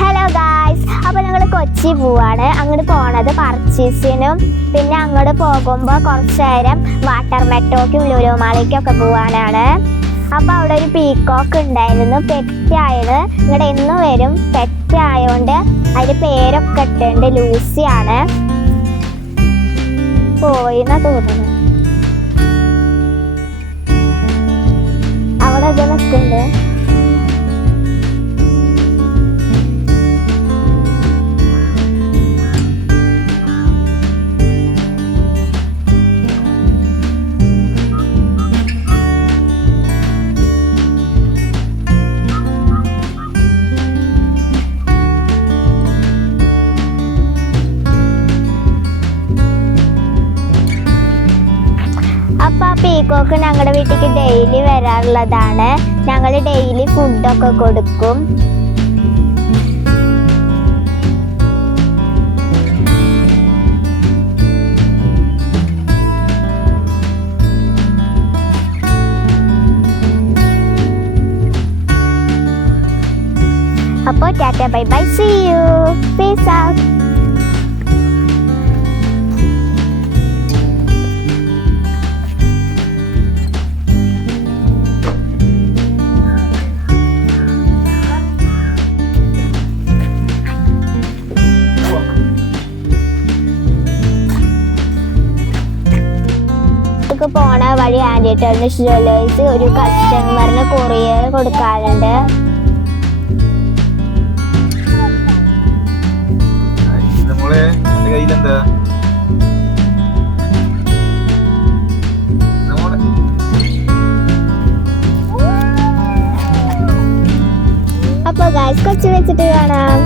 Hello guys, അപ്പോൾ ഞങ്ങൾ കൊച്ചി പോവാണ്. അങ്ങോട്ട് പോണത് പർച്ചേസിനും പിന്നെ അങ്ങോട്ട് പോകുമ്പോൾ കുറച്ച് നേരം വാട്ടർ മെട്രോയ്ക്കും ലുലു മാളിലേക്കും ഒക്കെ പോവാനാണ്. അപ്പോൾ അവിടെ ഒരു പീക്കോക്ക് ഉണ്ടായിരുന്നു, പെറ്റായത്. ഇങ്ങോട്ട് എന്ന് വരും, പെറ്റായതുകൊണ്ട് അതിൻ്റെ പേരൊക്കെ ഇട്ടുണ്ട്, ലൂസിയാണ്. പോയിന്നാ തോന്നുന്നു. അവിടെ ഇത് നിൽക്കുന്നുണ്ട്. അപ്പോൾ ആ പീക്കോക്ക് ഞങ്ങളുടെ വീട്ടിലേക്ക് ഡെയിലി വരാറുള്ളതാണ്. ഞങ്ങൾ ഡെയിലി ഫുഡൊക്കെ കൊടുക്കും. അപ്പോൾ tata bye bye, see you, peace out. പോണ വഴി ആൻറ്റി ടേർണിഷ് ജ്വല്ലേഴ്സ് ഒരു കസ്റ്റമറിന് കൊറിയർ കൊടുക്കാറുണ്ട്. അപ്പോൾ ഗൈസ് കൊച്ചി വെച്ചിട്ട് കാണാം.